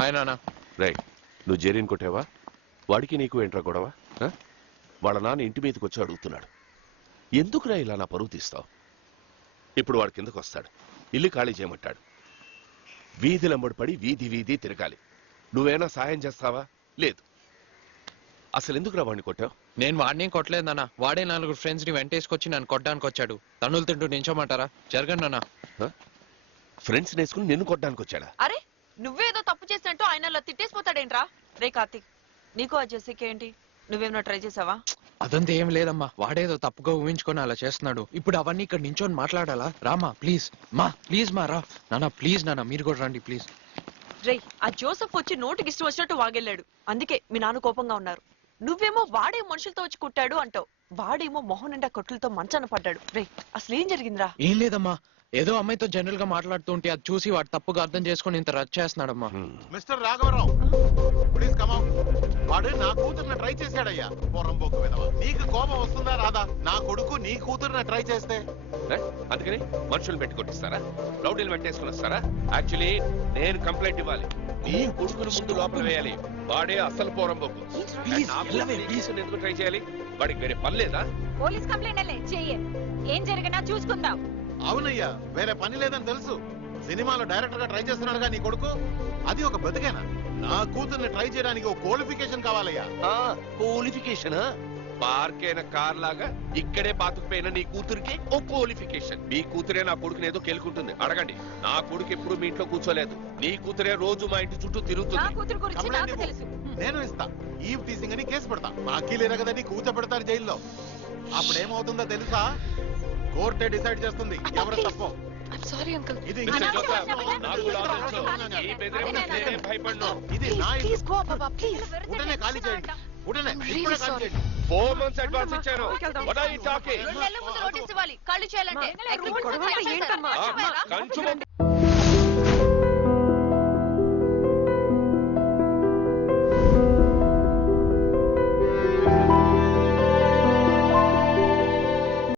Hi నాన్న. Right, నువ్వు జెరీన్ కొట్టావా? వాడికి నీకు ఏంట్రా గొడవ? వాళ్ళ నాన్న ఇంటి మీదకి వచ్చి అడుగుతున్నాడు, ఎందుకురా ఇలా నా పరువు తీస్తావు? ఇప్పుడు వాడు కిందకు వస్తాడు, ఇల్లు ఖాళీ చేయమంటాడు, వీధిలంబడి పడి వీధి వీధి తిరగాలి. నువ్వేనా సాయం చేస్తావా? లేదు. అసలు ఎందుకురా వాడిని కొట్టావు? నేను వాడిని కొట్టలేదు నాన్న. వాడే 4 ఫ్రెండ్స్ ని వెంటేసుకొచ్చి నన్ను కొట్టడానికి వచ్చాడు. తన్నులు తింటూ నించోమంటారా? జరగండి నాన్న. ఫ్రెండ్స్ నేసుకుని నిన్ను కొట్టడానికి వచ్చాడా? అరే నువ్వేదో తప్పు చేసినట్టు ఆయన అలా తిట్టేసిపోతాడేంట్రా? రే కార్తీక్, నీకు ఆ జెస్సీకి ఏంటి? నువ్వేమన్నా ట్రై చేసావా? అదంతా ఏం లేదమ్మా, వాడేదో తప్పుగా ఊహించుకొని అలా చేస్తున్నాడు. ఇప్పుడు అవన్నీ ఇక్కడ నించొని మాట్లాడాలా? రామా ప్లీజ్, ప్లీజ్ మా రా. నాన్న ప్లీజ్, నాన్న మీరు కూడా రండి ప్లీజ్. రే, ఆ జోసెఫ్ వచ్చి నోటికి ఇష్టం వచ్చినట్టు వాగెళ్ళాడు, అందుకే మీ నాన్న కోపంగా ఉన్నారు. నువ్వేమో వాడే మనుషులతో వచ్చి కుట్టాడు అంటావు, వాడేమో మొహం నిండా కొట్టులతో మంచాన పడ్డాడు. రే అసలు ఏం జరిగిందిరా? ఏం లేదమ్మా, ఏదో అమ్మాయితో జనరల్ గా మాట్లాడుతుంటే అది చూసి వాడు తప్పుగా అర్థం చేసుకుని ఇంత రచ్చ చేస్తున్నాడమ్మా. మిస్టర్ రాఘవరావు, ప్లీజ్ కమ్ అవుట్. వాడు నా కూతుర్ని ట్రై చేశాడయ్యా, పొరంబోకు విధవ. నీకు కోపం వస్తుందా రాదా? నా కొడుకు నీ కూతుర్ని ట్రై చేస్తే అందుకని మనుషులు పెట్టి కొట్టిస్తారా? రౌడీలు వెంటేసుకుని వస్తారా? యాక్చువల్లీ నేను కంప్లైంట్ ఇవ్వాలి, నీ కొడుకుని ముందు లోపల వేయాలి. వాడే అసలు పోరంబోకు. ఎందుకు ట్రై చేయాలి? వాడికి వేరే పని లేదా? పోలీస్ కంప్లైంట్ చెయ్యి, ఏం జరిగినా చూసుకుందాం. అవునయ్యా, వేరే పని లేదని తెలుసు. సినిమాలో డైరెక్టర్ గా ట్రై చేస్తున్నాడుగా నీ కొడుకు, అది ఒక బతికేనా? నా కూతుర్ని ట్రై చేయడానికి ఒక క్వాలిఫికేషన్ కావాలయ్యా. క్వాలిఫికేషన్? పార్కైన కార్ లాగా ఇక్కడే పాతుకుపోయిన నీ కూతురికి ఓ క్వాలిఫికేషన్. మీ కూతురే నా కొడుకుని ఏదో కెలుకుంటుంది, అడగండి. నా కొడుకు ఎప్పుడు మీ ఇంట్లో కూర్చోలేదు, నీ కూతురే రోజు మా ఇంటి చుట్టూ తిరుగుతుంది. నేను ఇస్తా, ఈవ్ టీసింగ్ అని కేసు పెడతా. బాకీలేదా కదా నీ కూర్చోబెడతారు జైల్లో. అప్పుడేమవుతుందో తెలుసా? కోర్టే డిసైడ్ చేస్తుంది ఎవరు తప్పో. ఇది నా ఇల్లు, ఖాళీ చేయండి. 4 months అడ్వాన్స్ ఇచ్చాను. What are you talking? ఖాళీ చేయాలంటే